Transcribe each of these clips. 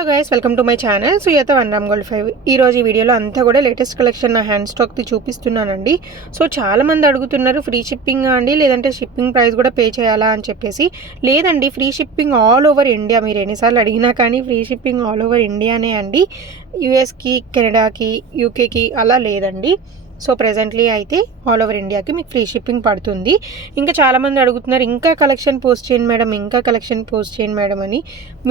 Hello guys, welcome to my channel సుయత one gram gold 5. ఈరోజు ఈ వీడియోలో అంతా కూడా లేటెస్ట్ కలెక్షన్ నా హ్యాండ్ స్టాక్ది చూపిస్తున్నానండి. సో చాలామంది అడుగుతున్నారు ఫ్రీ షిప్పింగ్ అండి, లేదంటే షిప్పింగ్ ప్రైస్ కూడా పే చేయాలా అని చెప్పేసి. లేదండి, free shipping all over India. మీరు ఎన్నిసార్లు అడిగినా కానీ ఫ్రీ షిప్పింగ్ ఆల్ ఓవర్ ఇండియానే అండి. యూఎస్కి, కెనడాకి, యూకేకి అలా లేదండి. సో ప్రెజెంట్లీ అయితే ఆల్ ఓవర్ ఇండియాకి మీకు ఫ్రీ షిప్పింగ్ పడుతుంది. ఇంకా చాలామంది అడుగుతున్నారు, ఇంకా కలెక్షన్ పోస్ట్ చేయండి మేడం, ఇంకా కలెక్షన్ పోస్ట్ చేయండి మేడం అని.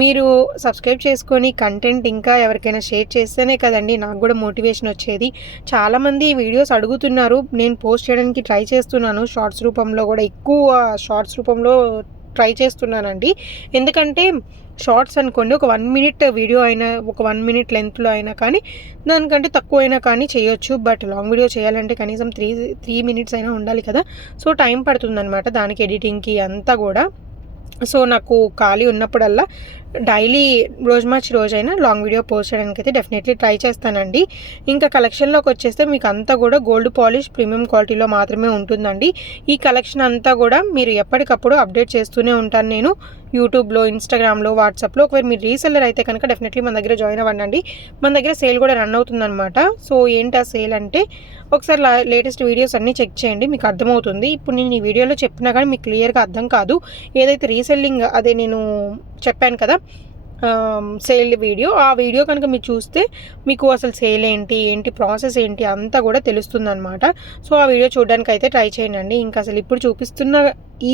మీరు సబ్స్క్రైబ్ చేసుకొని కంటెంట్ ఇంకా ఎవరికైనా షేర్ చేస్తేనే కదండి నాకు కూడా మోటివేషన్ వచ్చేది. చాలామంది వీడియోస్ అడుగుతున్నారు, నేను పోస్ట్ చేయడానికి ట్రై చేస్తున్నాను. షార్ట్స్ రూపంలో కూడా ఎక్కువ షార్ట్స్ రూపంలో ట్రై చేస్తున్నానండి. ఎందుకంటే షార్ట్స్ అనుకోండి, ఒక 1 minute వీడియో అయినా, ఒక 1 minute లెంత్లో అయినా కానీ, దానికంటే తక్కువ అయినా కానీ చేయొచ్చు. బట్ లాంగ్ వీడియో చేయాలంటే కనీసం 3 minutes అయినా ఉండాలి కదా. సో టైం పడుతుందన్నమాట దానికి, ఎడిటింగ్కి అంతా కూడా. సో నాకు ఖాళీ ఉన్నప్పుడల్లా డైలీ రోజు మార్చి రోజైనా లాంగ్ వీడియో పోస్ట్ చేయడానికి అయితే డెఫినెట్లీ ట్రై చేస్తానండి. ఇంకా కలెక్షన్లోకి వచ్చేస్తే మీకు అంతా కూడా గోల్డ్ పాలిష్ ప్రీమియం క్వాలిటీలో మాత్రమే ఉంటుందండి. ఈ కలెక్షన్ అంతా కూడా మీరు ఎప్పటికప్పుడు అప్డేట్ చేస్తూనే ఉంటాను నేను యూట్యూబ్లో, ఇన్స్టాగ్రామ్లో, వాట్సాప్లో. ఒకవేళ మీరు రీసెల్లర్ అయితే కనుక డెఫినెట్లీ మన దగ్గర జాయిన్ అవ్వండి. మన దగ్గర సేల్ కూడా రన్ అవుతుందన్నమాట. సో ఏంటి ఆ సేల్ అంటే, ఒకసారి లేటెస్ట్ వీడియోస్ అన్నీ చెక్ చేయండి, మీకు అర్థమవుతుంది. ఇప్పుడు నేను ఈ వీడియోలో చెప్పినా కానీ మీకు క్లియర్గా అర్థం కాదు. ఏదైతే రీసెల్లింగ్, అదే నేను చెప్పాను కదా సేల్ వీడియో, ఆ వీడియో కనుక మీరు చూస్తే మీకు అసలు సేల్ ఏంటి ప్రాసెస్ ఏంటి అంతా కూడా తెలుస్తుందన్నమాట. సో ఆ వీడియో చూడడానికి అయితే ట్రై చేయండి. ఇంకా అసలు ఇప్పుడు చూపిస్తున్న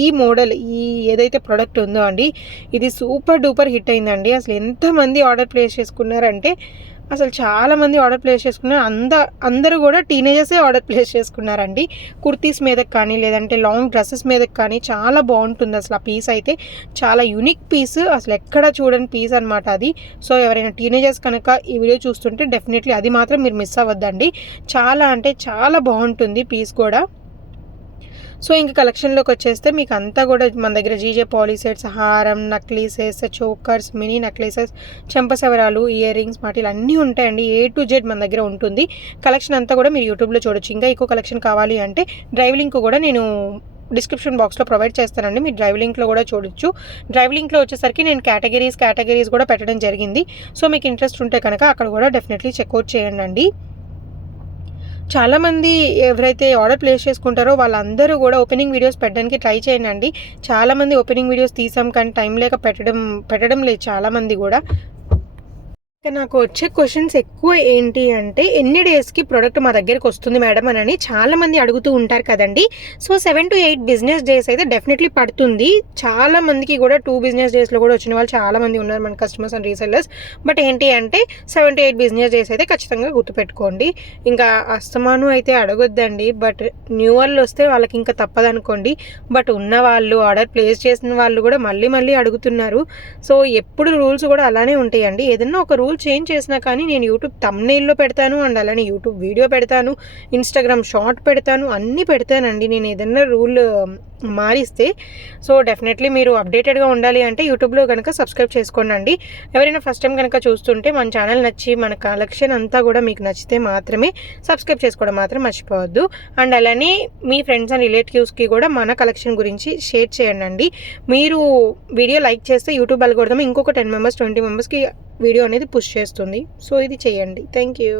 ఈ మోడల్, ఈ ఏదైతే ప్రోడక్ట్ ఉందో అండి, ఇది సూపర్ డూపర్ హిట్ అయిందండి. అసలు ఎంతమంది ఆర్డర్ ప్లేస్ చేసుకున్నారంటే, అసలు చాలామంది ఆర్డర్ ప్లేస్ చేసుకున్నారు. అందరూ కూడా టీనేజర్సే ఆర్డర్ ప్లేస్ చేసుకున్నారండి. కుర్తీస్ మీదకి కానీ, లేదంటే లాంగ్ డ్రెస్సెస్ మీదకి కానీ చాలా బాగుంటుంది. అసలు ఆ పీస్ అయితే చాలా యూనిక్ పీస్, అసలు ఎక్కడ చూడని పీస్ అనమాట అది. సో ఎవరైనా టీనేజర్స్ కనుక ఈ వీడియో చూస్తుంటే డెఫినెట్లీ అది మాత్రం మీరు మిస్ అవ్వద్దండి. చాలా అంటే చాలా బాగుంటుంది పీస్ కూడా. సో ఇంకా కలెక్షన్లోకి వచ్చేస్తే మీకు అంతా కూడా మన దగ్గర జీజే పాలిసెట్స్, హారం, నక్లీసెస్, చోకర్స్, మినీ నక్లీసెస్, చెంపసవరాలు, ఇయర్ రింగ్స్, మాటిలు అన్నీ ఉంటాయండి. A to Z మన దగ్గర ఉంటుంది. కలెక్షన్ అంతా కూడా మీరు యూట్యూబ్లో చూడొచ్చు. ఇంకా ఎక్కువ కలెక్షన్ కావాలి అంటే డ్రైవ్ లింక్ కూడా నేను డిస్క్రిప్షన్ బాక్స్లో ప్రొవైడ్ చేస్తానండి. మీరు డ్రైవ్ లింక్లో కూడా చూడొచ్చు. డ్రైవ్ లింక్లో వచ్చేసరికి నేను కేటగిరీస్ కూడా పెట్టడం జరిగింది. సో మీకు ఇంట్రెస్ట్ ఉంటే కనుక అక్కడ కూడా డెఫినెట్లీ చెక్అవుట్ చేయండి. చాలామంది ఎవరైతే ఆర్డర్ ప్లేస్ చేసుకుంటారో వాళ్ళందరూ కూడా ఓపెనింగ్ వీడియోస్ పెట్టడానికి ట్రై చేయండి. చాలామంది ఓపెనింగ్ వీడియోస్ తీసాం కానీ టైం లేక పెట్టడం లేదు చాలామంది కూడా. నాకు వచ్చే క్వశ్చన్స్ ఎక్కువ ఏంటి అంటే, ఎన్ని డేస్కి ప్రోడక్ట్ మా దగ్గరికి వస్తుంది మేడం అని చాలామంది అడుగుతూ ఉంటారు కదండి. సో 7 to 8 బిజినెస్ డేస్ అయితే డెఫినెట్లీ పడుతుంది. చాలామందికి కూడా 2 బిజినెస్ డేస్లో కూడా వచ్చిన వాళ్ళు చాలామంది ఉన్నారు మన కస్టమర్స్ అండ్ రీసెల్లర్స్. బట్ ఏంటి అంటే 7 to 8 బిజినెస్ డేస్ అయితే ఖచ్చితంగా గుర్తుపెట్టుకోండి. ఇంకా అస్తమాను అయితే అడగొద్దండి. బట్ న్యూ వాళ్ళు వస్తే వాళ్ళకి ఇంకా తప్పదనుకోండి. బట్ ఉన్న వాళ్ళు, ఆర్డర్ ప్లేస్ చేసిన వాళ్ళు కూడా మళ్ళీ అడుగుతున్నారు. సో ఎప్పుడు రూల్స్ కూడా అలానే ఉంటాయండి. ఏదన్నా ఒక రూల్ చేంజ్ చేసినా కానీ నేను యూట్యూబ్ థంబ్నెయిల్లో పెడతాను, అండ్ అలానే యూట్యూబ్ వీడియో పెడతాను, ఇన్స్టాగ్రామ్ షార్ట్ పెడతాను, అన్నీ పెడతానండి నేను ఏదన్నా రూల్ మారిస్తే. సో డెఫినెట్లీ మీరు అప్డేటెడ్గా ఉండాలి అంటే యూట్యూబ్లో కనుక సబ్స్క్రైబ్ చేసుకోండి. ఎవరైనా ఫస్ట్ టైం కనుక చూస్తుంటే మన ఛానల్ నచ్చి, మన కలెక్షన్ అంతా కూడా మీకు నచ్చితే మాత్రమే సబ్స్క్రైబ్ చేసుకోవడం మాత్రం మర్చిపోవద్దు. అండ్ అలానే మీ ఫ్రెండ్స్ అండ్ రిలేటివ్స్కి కూడా మన కలెక్షన్ గురించి షేర్ చేయండి. మీరు వీడియో లైక్ చేస్తే యూట్యూబ్ అల్గోరిథం ఇంకొక 10 members 20 membersకి వీడియో అనేది పుష్ చేస్తుంది. సో ఇది చేయండి. Thank you.